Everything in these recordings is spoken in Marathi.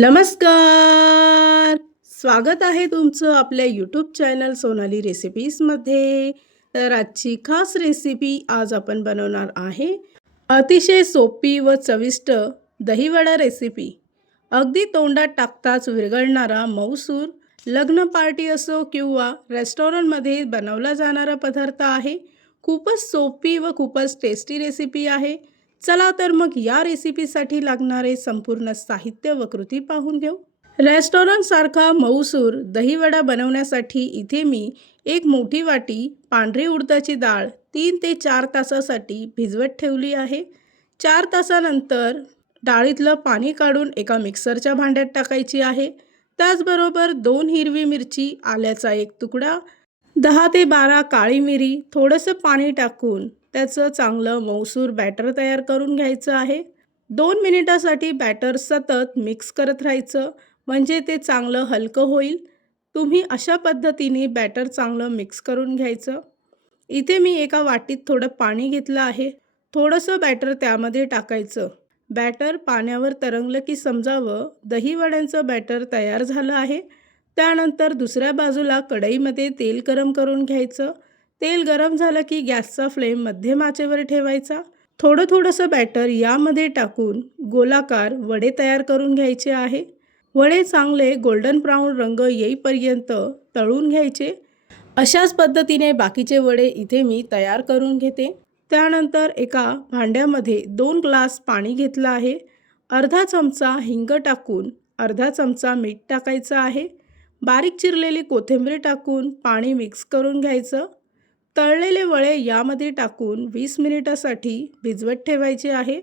नमस्कार. स्वागत आहे तुमचं आपल्या यूट्यूब चॅनल सोनाली रेसिपीजमध्ये. तर आजची खास रेसिपी आज आपण बनवणार आहे अतिशय सोपी व चविष्ट दहीवडा रेसिपी. अगदी तोंडात टाकताच विरघळणारा मऊसूर लग्न पार्टी असो किंवा रेस्टॉरंटमध्ये बनवला जाणारा पदार्थ आहे. खूपच सोपी व खूपच टेस्टी रेसिपी आहे. चला तर मग या रेसिपीसाठी लागणारे संपूर्ण साहित्य व कृती पाहून घेऊ. रेस्टॉरंटसारखा मऊसूर दहीवडा बनवण्यासाठी इथे मी एक मोठी वाटी पांढरी उडदाची डाळ 3 ते 4 तासासाठी भिजवत ठेवली आहे. 4 तासानंतर डाळीतलं पाणी काढून एका मिक्सरच्या भांड्यात टाकायची आहे. त्याचबरोबर 2 हिरवी मिरची, आल्याचा एक तुकडा, 10 ते 12 काळी मिरी, थोडंसं पाणी टाकून त्याचं चांगलं मऊसूर बॅटर तयार करून घ्यायचं आहे. 2 मिनिटासाठी बॅटर सतत मिक्स करत राहायचं म्हणजे ते चांगलं हलकं होईल. तुम्ही अशा पद्धतीने बॅटर चांगलं मिक्स करून घ्यायचं. इथे मी एका वाटीत थोडं पाणी घेतलं आहे. थोडंसं बॅटर त्यामध्ये टाकायचं. बॅटर पाण्यावर तरंगलं की समजावं दहीवड्यांचं बॅटर तयार झालं आहे. त्यानंतर दुसऱ्या बाजूला कढईमध्ये तेल गरम करून घ्यायचं. तेल गरम झालं की गॅसचा फ्लेम मध्यम आचेवर ठेवायचा. थोडंसं बॅटर यामध्ये टाकून गोलाकार वडे तयार करून घ्यायचे आहे. वडे चांगले गोल्डन ब्राऊन रंग येईपर्यंत तळून घ्यायचे. अशाच पद्धतीने बाकीचे वडे इथे मी तयार करून घेते. त्यानंतर एका भांड्यामध्ये 2 ग्लास पाणी घेतलं आहे. अर्धा चमचा हिंग टाकून अर्धा चमचा मीठ टाकायचं आहे. बारीक चिरलेली कोथिंबीर टाकून पाणी मिक्स करून घ्यायचं. तळलेले वडे यामध्ये टाकून 20 मिनिटासाठी भिजवत ठेवायचे आहे.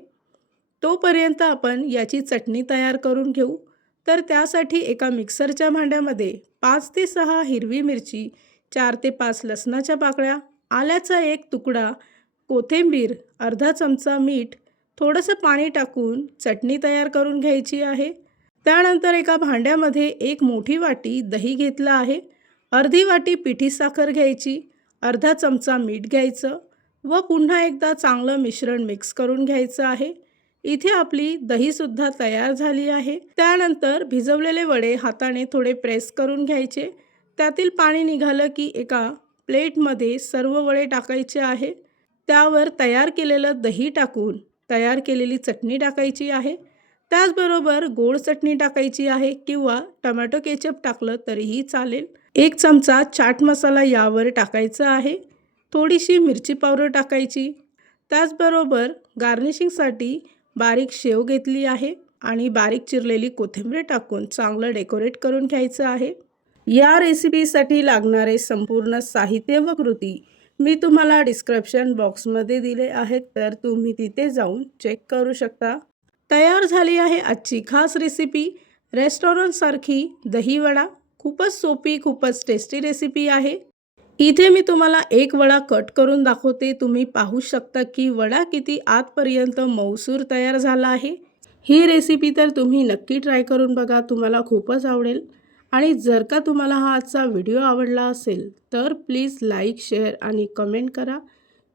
तोपर्यंत आपण याची चटणी तयार करून घेऊ. तर त्यासाठी एका मिक्सरच्या भांड्यामध्ये 5 ते 6 हिरवी मिरची, 4 ते 5 लसणाच्या पाकळ्या, आल्याचा एक तुकडा, कोथिंबीर, अर्धा चमचा मीठ, थोडंसं पाणी टाकून चटणी तयार करून घ्यायची आहे. त्यानंतर एका भांड्यामध्ये एक मोठी वाटी दही घेतलं आहे. अर्धी वाटी पिठी साखर घ्यायची, अर्धा चमचा मीठ घ्यायचं व पुन्हा एकदा चांगलं मिश्रण मिक्स करून घ्यायचं आहे. इथे आपली दहीसुद्धा तयार झाली आहे. त्यानंतर भिजवलेले वडे हाताने थोडे प्रेस करून घ्यायचे. त्यातील पाणी निघालं की एका प्लेटमध्ये सर्व वडे टाकायचे आहे. त्यावर तयार केलेलं दही टाकून तयार केलेली चटणी टाकायची आहे. त्याचबरोबर गोड चटणी टाकायची आहे किंवा टोमॅटो केचप टाकलं तरीही चालेल. 1 चमचा चाट मसाला यावर टाकायचा आहे. थोडीशी मिरची पावडर टाकायची. त्याचबरोबर गार्निशिंगसाठी बारीक शेव घेतली आहे आणि बारीक चिरलेली कोथिंबीर टाकून चांगलं डेकोरेट करून घ्यायचं आहे. या रेसिपीसाठी लागणारे संपूर्ण साहित्य व कृती मी तुम्हाला डिस्क्रिप्शन बॉक्समध्ये दिले आहेत, तर तुम्ही तिथे जाऊन चेक करू शकता. तयार झाली आहे आजची खास रेसिपी रेस्टॉरंटसारखी दहीवडा. खूपच सोपी, खूपच टेस्टी रेसिपी आहे. इथे मी तुम्हाला एक वडा कट करून दाखवते. तुम्ही पाहू शकता की वडा किती आतपर्यंत मऊसूर तयार झाला आहे. ही रेसिपी तर तुम्ही नक्की ट्राय करून बघा, तुम्हाला खूपच आवडेल. आणि जर का तुम्हाला हा आजचा व्हिडिओ आवडला असेल तर प्लीज लाईक, शेअर आणि कमेंट करा.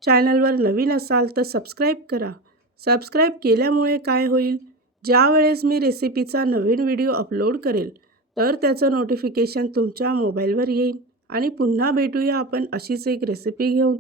चॅनलवर नवीन असाल तर सबस्क्राईब करा. सबस्क्राईब केल्यामुळे काय होईल, ज्या वेळेस मी रेसिपीचा नवीन व्हिडिओ अपलोड करेल तर त्याचं नोटिफिकेशन तुमच्या मोबाईलवर येईल. आणि पुन्हा भेटूया आपण अशीच एक रेसिपी घेऊन.